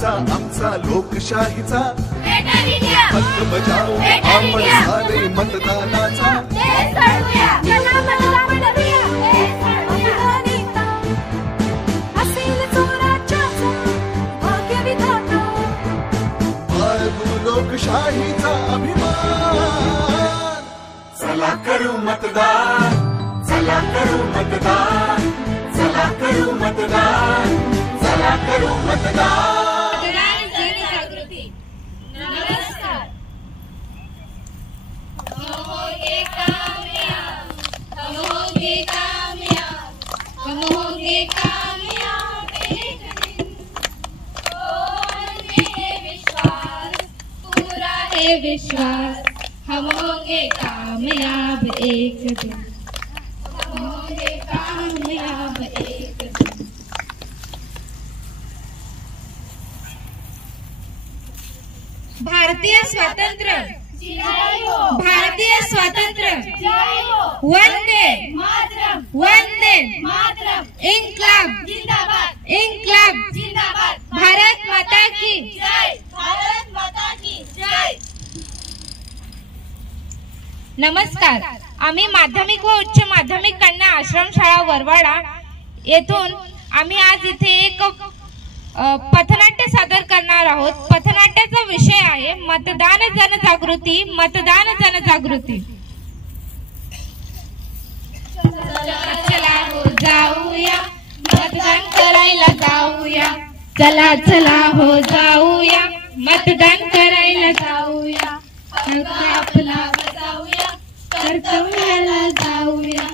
आमचा आमचा लोकशाहीचा हक्क बजावू आपण सारे मतदानाचा बाळगू लोकशाहीचा अभिमान चला करू मतदान चला करू मतदान चला करू मतदान चला करू मतदान जनजागृती नमस्कार हम होंगे कामयाब हम होंगे कामयाब हम होंगे कामयाब एक दिन विश्वास पूरा है विश्वास हम होंगे कामयाब एक दिन हम होंगे कामयाब एक दिन। भारतीय स्वातंत्र्य भारतीय स्वातंत्र्य वंदे मातरम वंदे मातरम इन्कलाब जिंदाबाद इन्कलाब जिंदाबाद भारत माता की जय भारत माता की जय। नमस्कार, आम्ही माध्यमिक व उच्च माध्यमिक कन्या आश्रमशाळा वरवाडा येथून आम्ही आज इथे एक पथनाट्य सादर करणार आहोत। पथनाट्याचा विषय आहे मतदान जनजागृती मतदान जनजागृती। चला हो जाऊया मतदान करायला जाऊया चला चला हो जाऊया मतदान करायला जाऊया हक्क आपला बजावूया कर्तव्याला जाऊया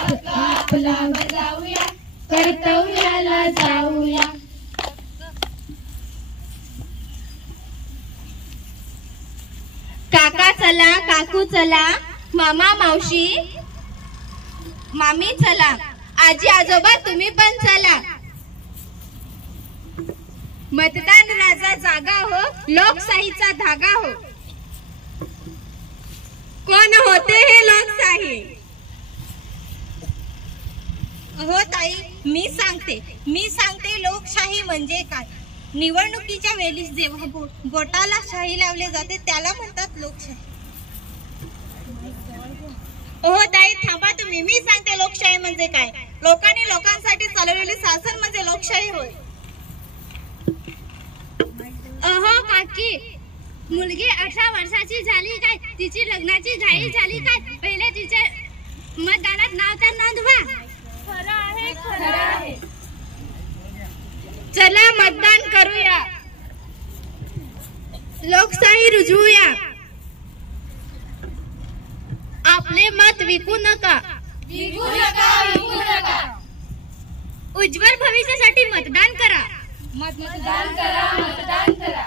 हक्क आपला बजावूया कर्तव्याला जाऊया। काका चला काकू चला मामा मावशी मामी चला आजी आजोबा तुम्ही पण चला। मतदान राजा जागा हो लोकशाहीचा धागा हो। कोण होते हे लोकशाही? हो ताई मी सांगते लोकशाही म्हणजे काय। निवडणुकीच्या वेळी जेव्हा बोटाला शाही लावले जाते त्याला म्हणतात लोकशाही। हो ताई थांबा तुम्ही मी सांगते लोकशाही म्हणजे काय। लोकांनी लोकांसाठी चालवलेले शासन म्हणजे लोकशाही होय। अहो काकी मुलगी 18 वर्षाची झाली काय तिची लग्नाची घाई झाली काय पहिले तिचे मतदानात नाव तर नोंदवा। खरं आहे खरं आहे। चला मतदान करूया लोकशाही रुजवूया आपले मत विकू नका विकू नका विकू नका। उज्ज्वल भविष्यासाठी मतदान करा मतदान करा मतदान करा।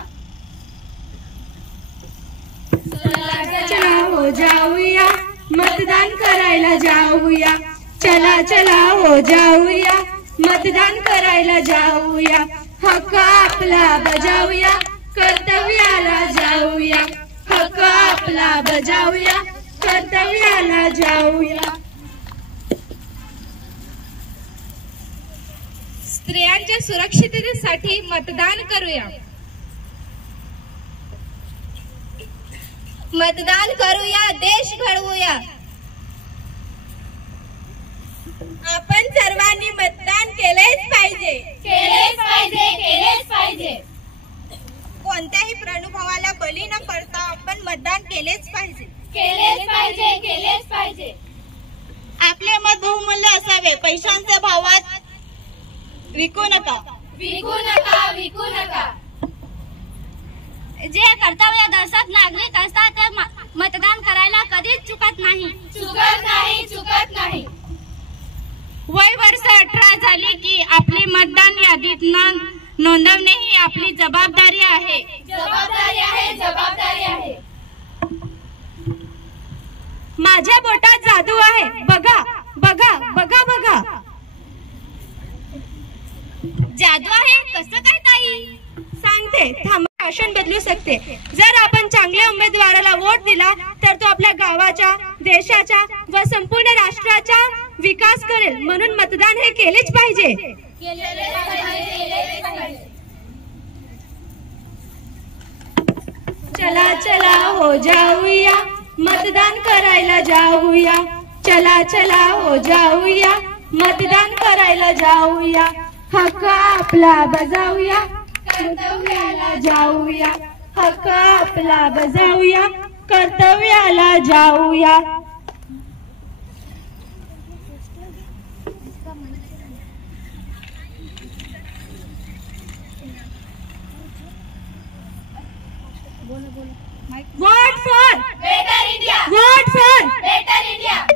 चला हो जाऊया मतदान करायला जाऊया चला चला हो जाऊया मतदान करायला जाऊया हक्क आपला बजावूया कर्तव्याला जाऊया हक्क आपला बजावूया कर्तव्याला जाऊया। स्त्रियांच्या सुरक्षिततेसाठी मतदान करूया मतदान करूया देश घडवूया। आपण सर्वांनी मतदान केलेच पाहिजे केलेच पाहिजे केलेच पाहिजे। कोणत्याही प्रलोभनाला बळी न पडता आपण मतदान केलेच पाहिजे केलेच पाहिजे केलेच पाहिजे। आपले मत बहुमूल्य असावे पैशांच्या भावात विकू नका विकू नका विकू नका। जे कर्तव्य दर्शक नागरिक असतात ते मतदान करायला कधीच चुकत नाही चुकत नाही चुकत नाही। वय वर्ष 18 झाली की आपली मतदान यादीत नोंदवणे ही आपली जबाबदारी आहे जबाबदारी आहे जबाबदारी आहे। माझ्या बोटात जादू आहे बघा बघा बघा बघा। जादू आहे कसं काय ताई? सांगते थांबा। शासन बदलू शकते जर आपण चांगल्या उमेदवाराला वोट दिला तर तो आपल्या गावाच्या देशाच्या व संपूर्ण राष्ट्राचा विकास करेल म्हणून मतदान हे केलेच पाहिजे। चला चला हो जाऊया, मतदान करायला जाऊया. चला चला हो जाऊया, मतदान करायला जाऊया. हक्क आपला बजावूया, कर्तव्याला जाऊया. हक्क आपला बजावूया, कर्तव्याला जाऊया. Vote for Better India. Vote for Better India.